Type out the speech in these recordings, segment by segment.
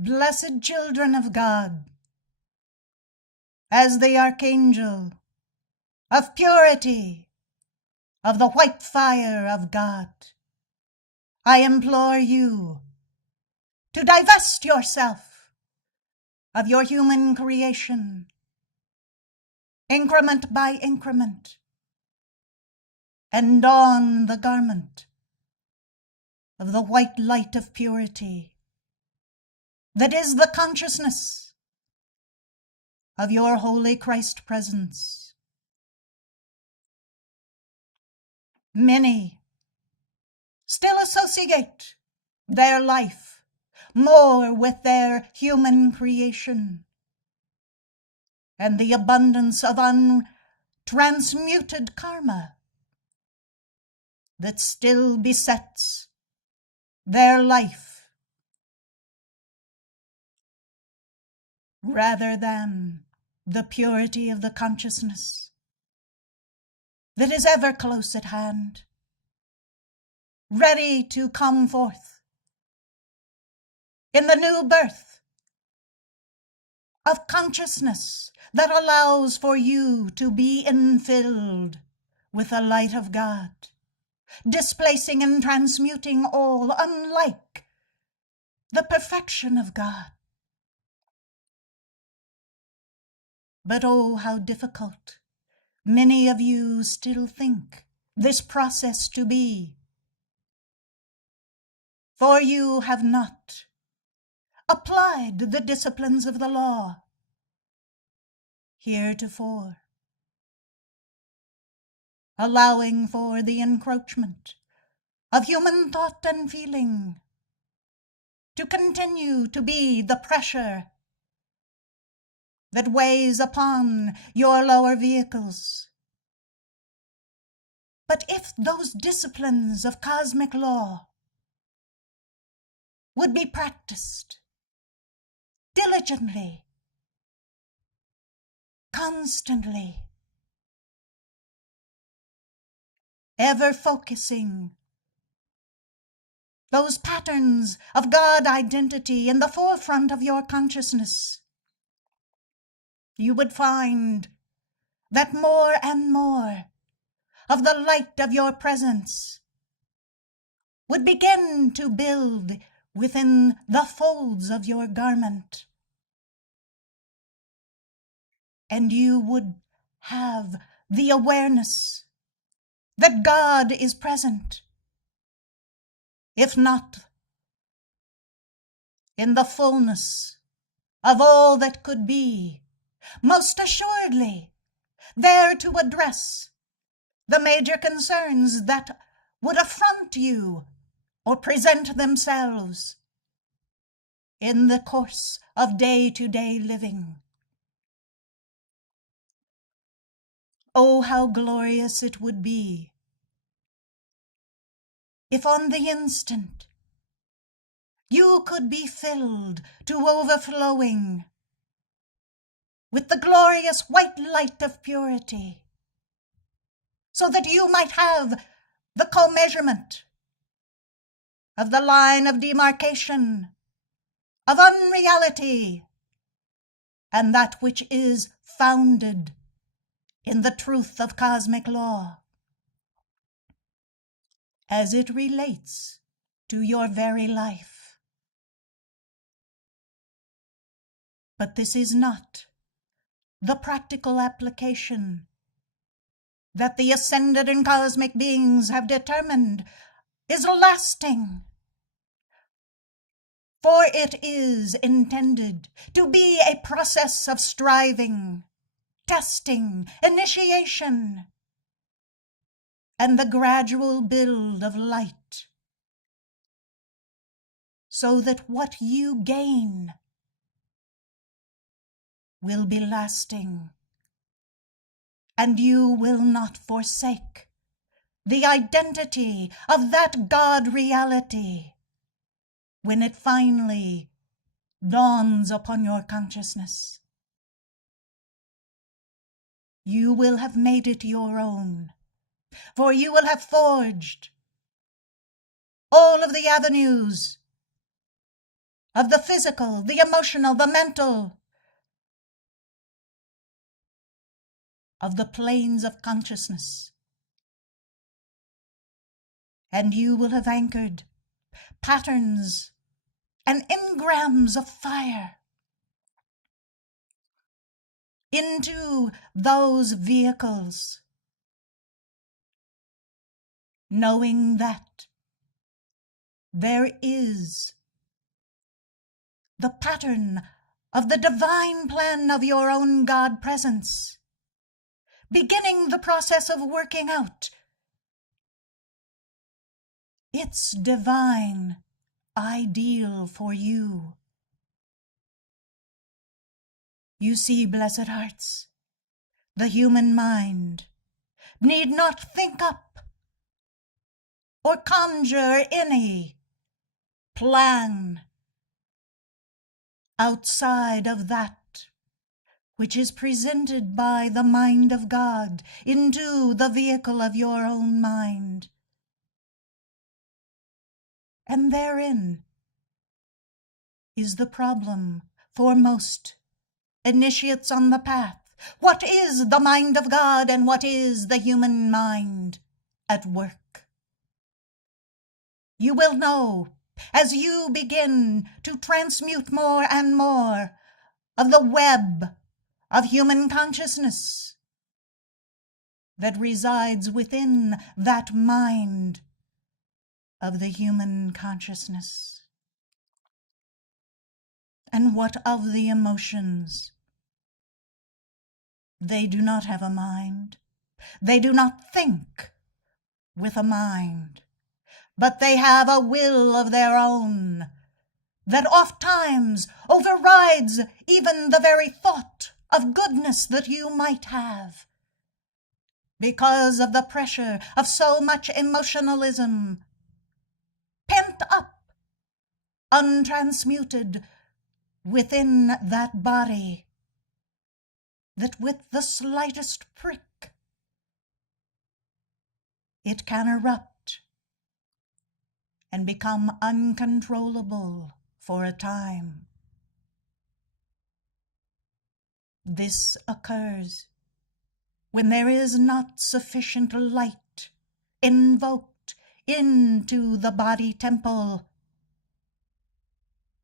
Blessed children of God, as the Archangel of purity, of the white fire of God, I implore you to divest yourself of your human creation, increment by increment, and don the garment of the white light of purity that is the consciousness of your holy Christ presence. Many still associate their life more with their human creation and the abundance of untransmuted karma that still besets their life, rather than the purity of the consciousness that is ever close at hand, ready to come forth in the new birth of consciousness that allows for you to be infilled with the light of God, displacing and transmuting all, unlike the perfection of God. But oh, how difficult many of you still think this process to be, for you have not applied the disciplines of the law heretofore, allowing for the encroachment of human thought and feeling to continue to be the pressure that weighs upon your lower vehicles. But if those disciplines of cosmic law would be practiced diligently, constantly, ever focusing those patterns of God identity in the forefront of your consciousness, you would find that more and more of the light of your presence would begin to build within the folds of your garment. And you would have the awareness that God is present, if not in the fullness of all that could be, most assuredly there to address the major concerns that would affront you or present themselves in the course of day-to-day living. Oh, how glorious it would be if on the instant you could be filled to overflowing with the glorious white light of purity, so that you might have the co-measurement of the line of demarcation of unreality and that which is founded in the truth of cosmic law, as it relates to your very life. But this is not the practical application that the ascended and cosmic beings have determined is lasting, for it is intended to be a process of striving, testing, initiation, and the gradual build of light, so that what you gain will be lasting, and you will not forsake the identity of that God reality when it finally dawns upon your consciousness. You will have made it your own, for you will have forged all of the avenues of the physical, the emotional, the mental, of the planes of consciousness. And you will have anchored patterns and engrams of fire into those vehicles, knowing that there is the pattern of the divine plan of your own God presence, beginning the process of working out its divine ideal for you. You see, blessed hearts, the human mind need not think up or conjure any plan outside of that which is presented by the mind of God into the vehicle of your own mind. And therein is the problem for most initiates on the path. What is the mind of God and what is the human mind at work? You will know as you begin to transmute more and more of the web of human consciousness that resides within that mind of the human consciousness. And what of the emotions? They do not have a mind. They do not think with a mind, but they have a will of their own that oft times overrides even the very thought of goodness that you might have, because of the pressure of so much emotionalism pent up, untransmuted within that body, that with the slightest prick it can erupt and become uncontrollable for a time. This occurs when there is not sufficient light invoked into the body temple,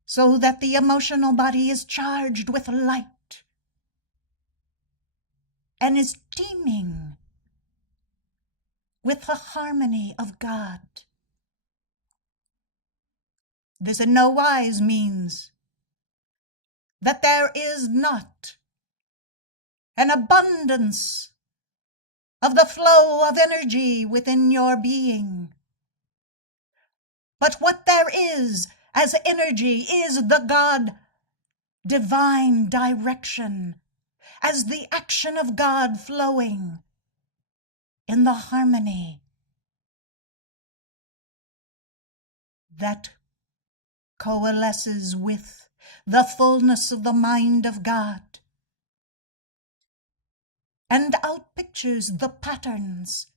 so that the emotional body is charged with light and is teeming with the harmony of God. This in no wise means that there is not an abundance of the flow of energy within your being. But what there is as energy is the God divine direction, as the action of God flowing in the harmony that coalesces with the fullness of the mind of God and outpictures the patterns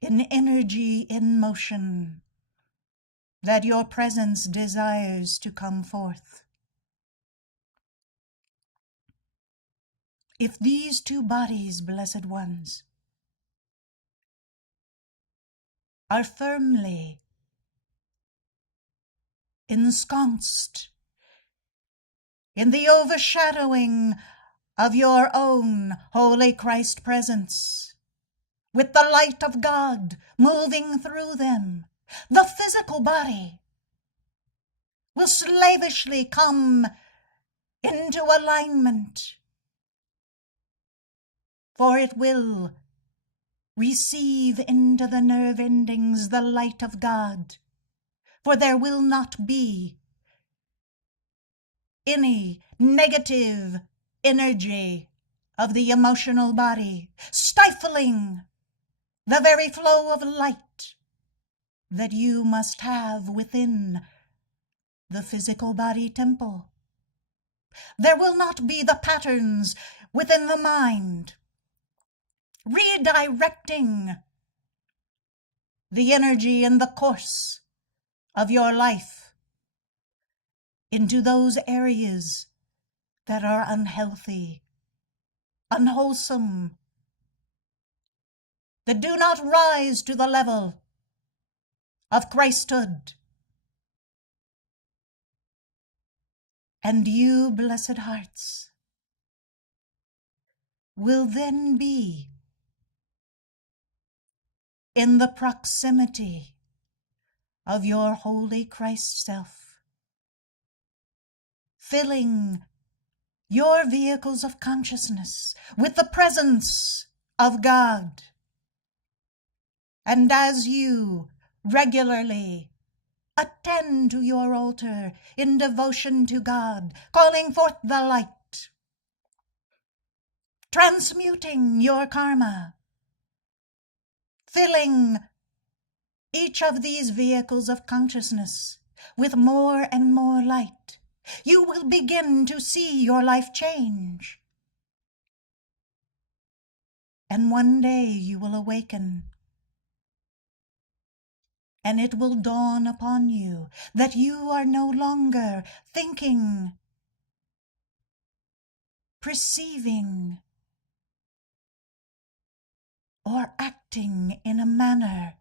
in energy in motion that your presence desires to come forth. If these two bodies, blessed ones, are firmly ensconced in the overshadowing of your own Holy Christ presence, with the light of God moving through them, the physical body will slavishly come into alignment, for it will receive into the nerve endings the light of God, for there will not be any negative energy of the emotional body stifling the very flow of light that you must have within the physical body temple. There will not be the patterns within the mind redirecting the energy in the course of your life into those areas that are unhealthy, unwholesome, that do not rise to the level of Christhood. And you, blessed hearts, will then be in the proximity of your holy Christ self, filling your vehicles of consciousness with the presence of God. And as you regularly attend to your altar in devotion to God, calling forth the light, transmuting your karma, filling each of these vehicles of consciousness with more and more light, you will begin to see your life change. And one day you will awaken, and it will dawn upon you that you are no longer thinking, perceiving, or acting in a manner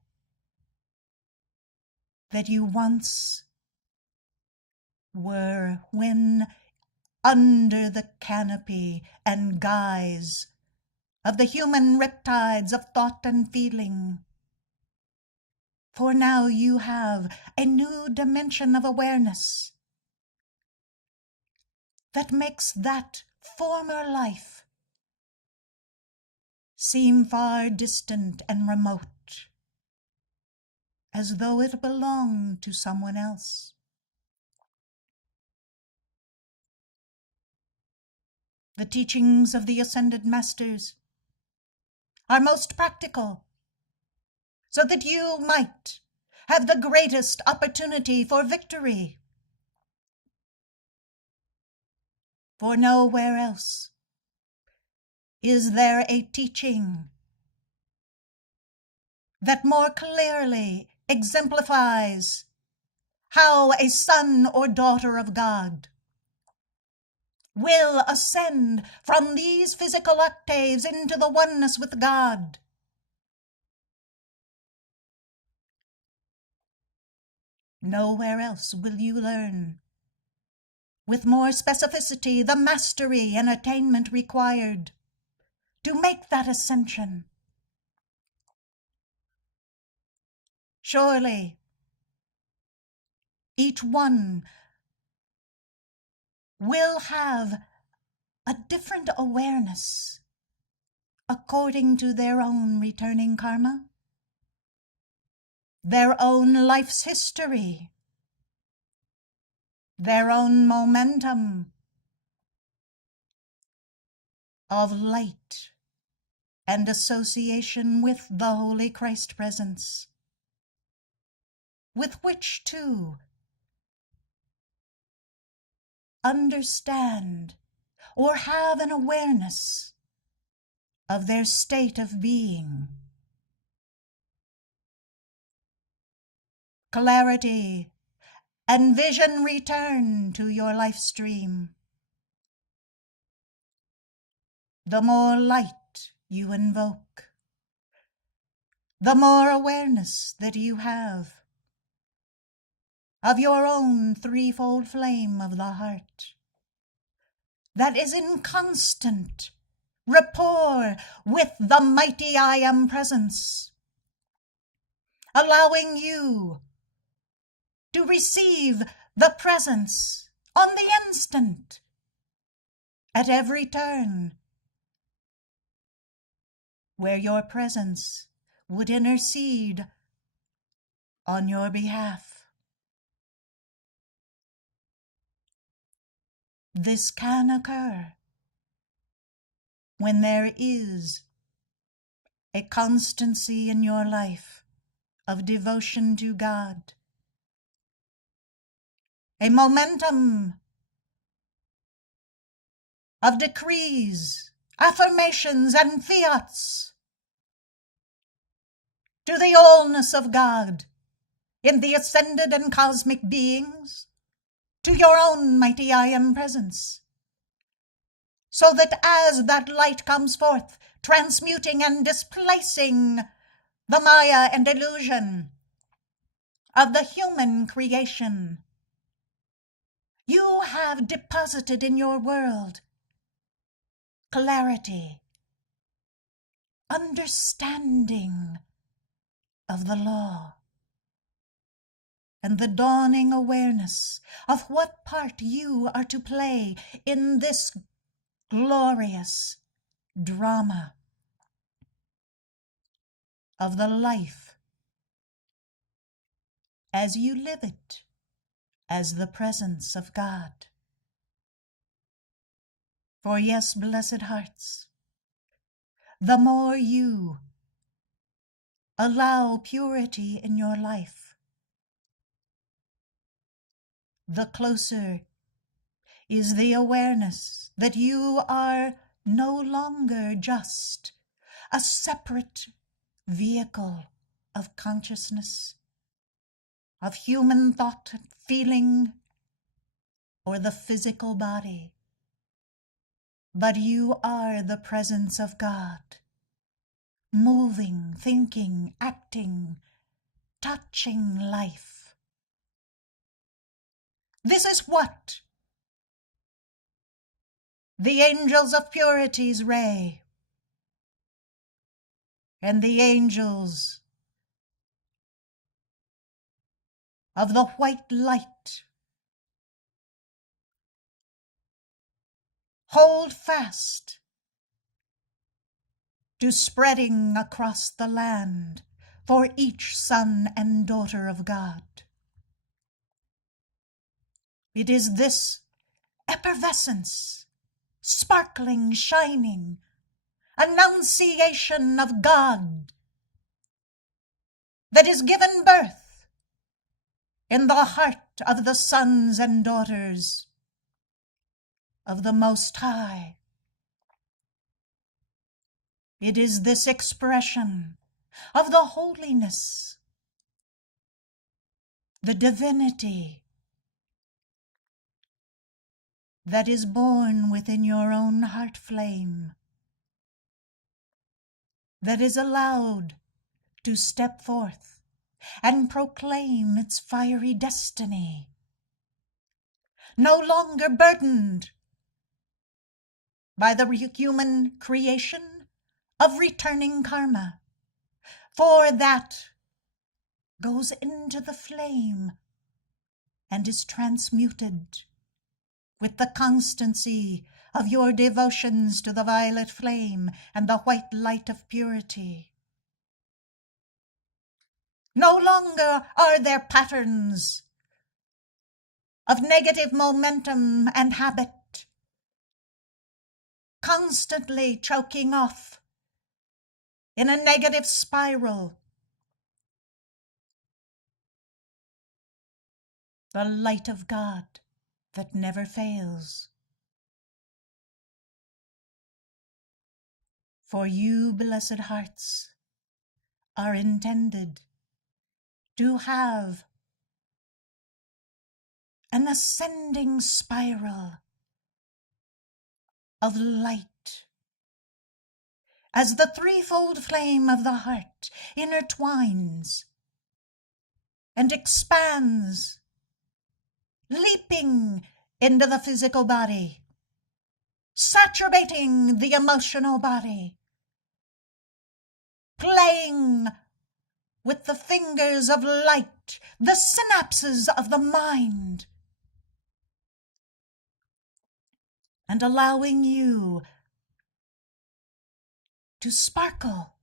that you once were when under the canopy and guise of the human riptides of thought and feeling. For now you have a new dimension of awareness that makes that former life seem far distant and remote, as though it belonged to someone else. The teachings of the Ascended Masters are most practical, so that you might have the greatest opportunity for victory. For nowhere else is there a teaching that more clearly exemplifies how a son or daughter of God will ascend from these physical octaves into the oneness with God. Nowhere else will you learn with more specificity the mastery and attainment required to make that ascension. Surely, each one will have a different awareness according to their own returning karma, their own life's history, their own momentum of light and association with the Holy Christ presence, with which to understand or have an awareness of their state of being. Clarity and vision return to your life stream. The more light you invoke, the more awareness that you have of your own threefold flame of the heart that is in constant rapport with the mighty I Am presence, allowing you to receive the presence on the instant, at every turn, where your presence would intercede on your behalf. This can occur when there is a constancy in your life of devotion to God, a momentum of decrees, affirmations, and fiats to the allness of God in the ascended and cosmic beings, to your own mighty I Am presence, so that as that light comes forth, transmuting and displacing the Maya and illusion of the human creation, you have deposited in your world clarity, understanding of the law, and the dawning awareness of what part you are to play in this glorious drama of the life as you live it as the presence of God. For yes, blessed hearts, the more you allow purity in your life, the closer is the awareness that you are no longer just a separate vehicle of consciousness, of human thought, feeling, or the physical body, but you are the presence of God, moving, thinking, acting, touching life. This is what the angels of purity's ray and the angels of the white light hold fast to spreading across the land for each son and daughter of God. It is this effervescence, sparkling, shining, annunciation of God that is given birth in the heart of the sons and daughters of the Most High. It is this expression of the holiness, the divinity that is born within your own heart flame, that is allowed to step forth and proclaim its fiery destiny, no longer burdened by the human creation of returning karma, for that goes into the flame and is transmuted with the constancy of your devotions to the violet flame and the white light of purity. No longer are there patterns of negative momentum and habit, constantly choking off in a negative spiral the light of God that never fails. For you, blessed hearts, are intended to have an ascending spiral of light as the threefold flame of the heart intertwines and expands, leaping into the physical body, saturating the emotional body, playing with the fingers of light, the synapses of the mind, and allowing you to sparkle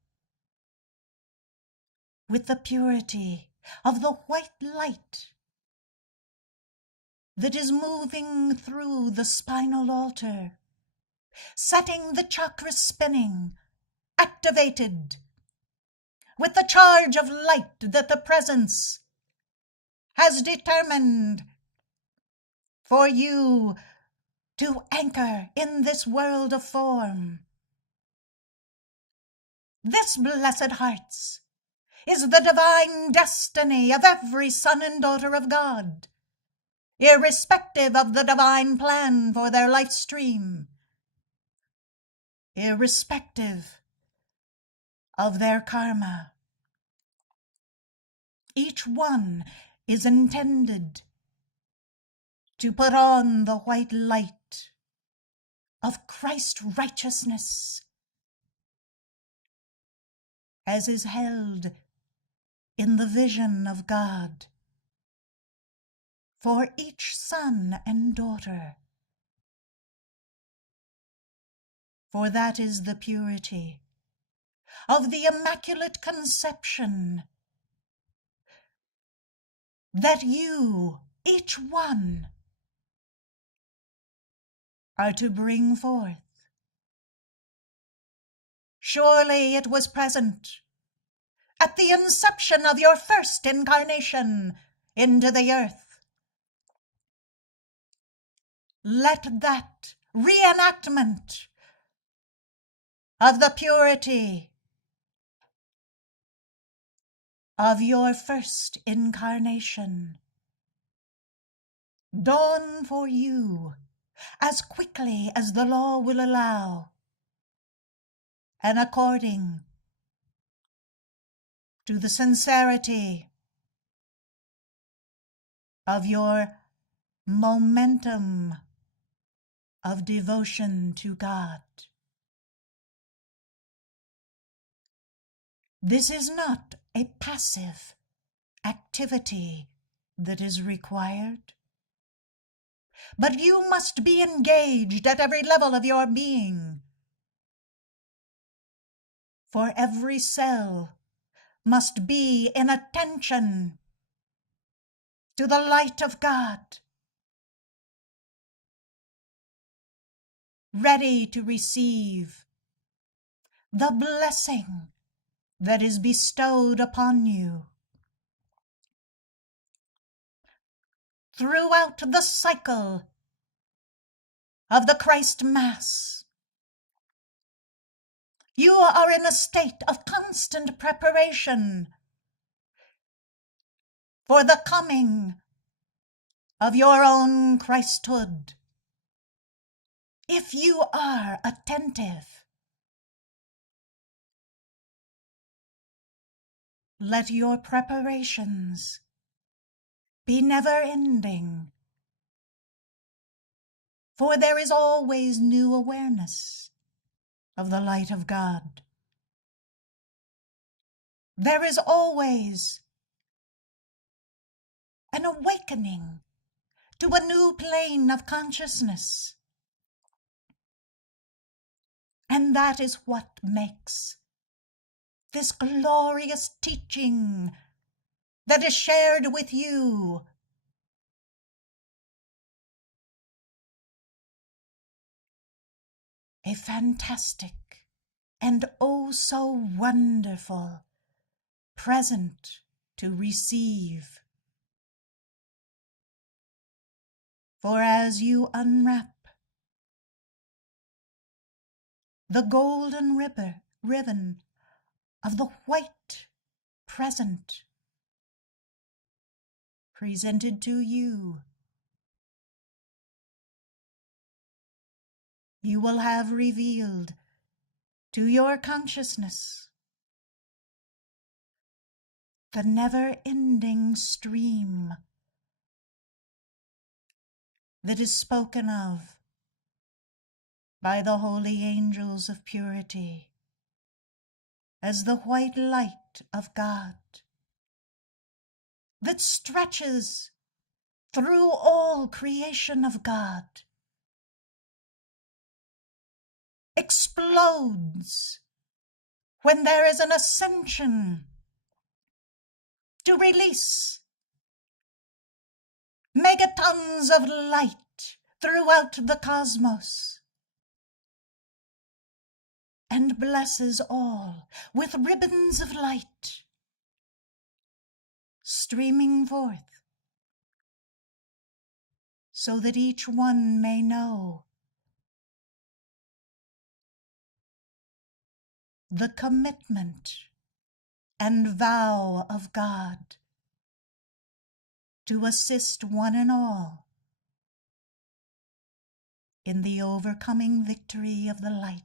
with the purity of the white light that is moving through the spinal altar, setting the chakras spinning, activated with the charge of light that the presence has determined for you to anchor in this world of form. This, blessed hearts, is the divine destiny of every son and daughter of God, irrespective of the divine plan for their life stream, irrespective of their karma. Each one is intended to put on the white light of Christ's righteousness, as is held in the vision of God, for each son and daughter. For that is the purity of the Immaculate Conception, that you, each one, are to bring forth. Surely it was present at the inception of your first incarnation into the earth. Let that reenactment of the purity of your first incarnation dawn for you as quickly as the law will allow, and according to the sincerity of your momentum of devotion to God. This is not a passive activity that is required, but you must be engaged at every level of your being. For every cell must be in attention to the light of God, ready to receive the blessing that is bestowed upon you. Throughout the cycle of the Christ Mass, you are in a state of constant preparation for the coming of your own Christhood. If you are attentive, let your preparations be never-ending, for there is always new awareness of the light of God. There is always an awakening to a new plane of consciousness. And that is what makes this glorious teaching that is shared with you a fantastic and oh so wonderful present to receive. For as you unwrap the golden ribbon of the white present presented to you, you will have revealed to your consciousness the never-ending stream that is spoken of by the holy angels of purity as the white light of God that stretches through all creation of God, explodes when there is an ascension to release megatons of light throughout the cosmos, and blesses all with ribbons of light streaming forth, so that each one may know the commitment and vow of God to assist one and all in the overcoming victory of the light.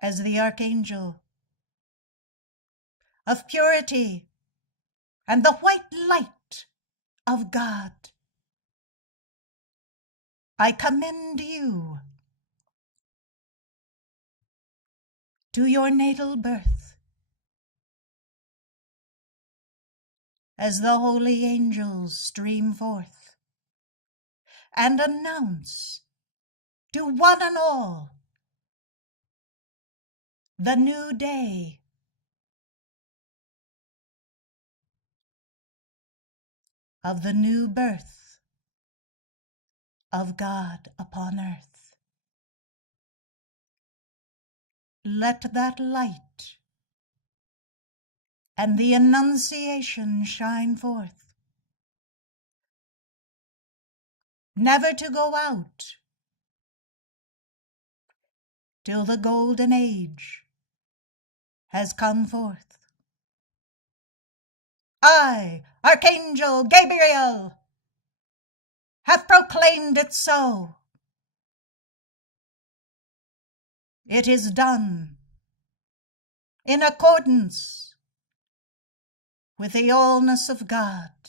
As the Archangel of purity and the white light of God, I commend you to your natal birth as the holy angels stream forth and announce to one and all the new day of the new birth of God upon earth. Let that light and the Annunciation shine forth, never to go out till the golden age has come forth. I, Archangel Gabriel, have proclaimed it so. It is done in accordance with the allness of God.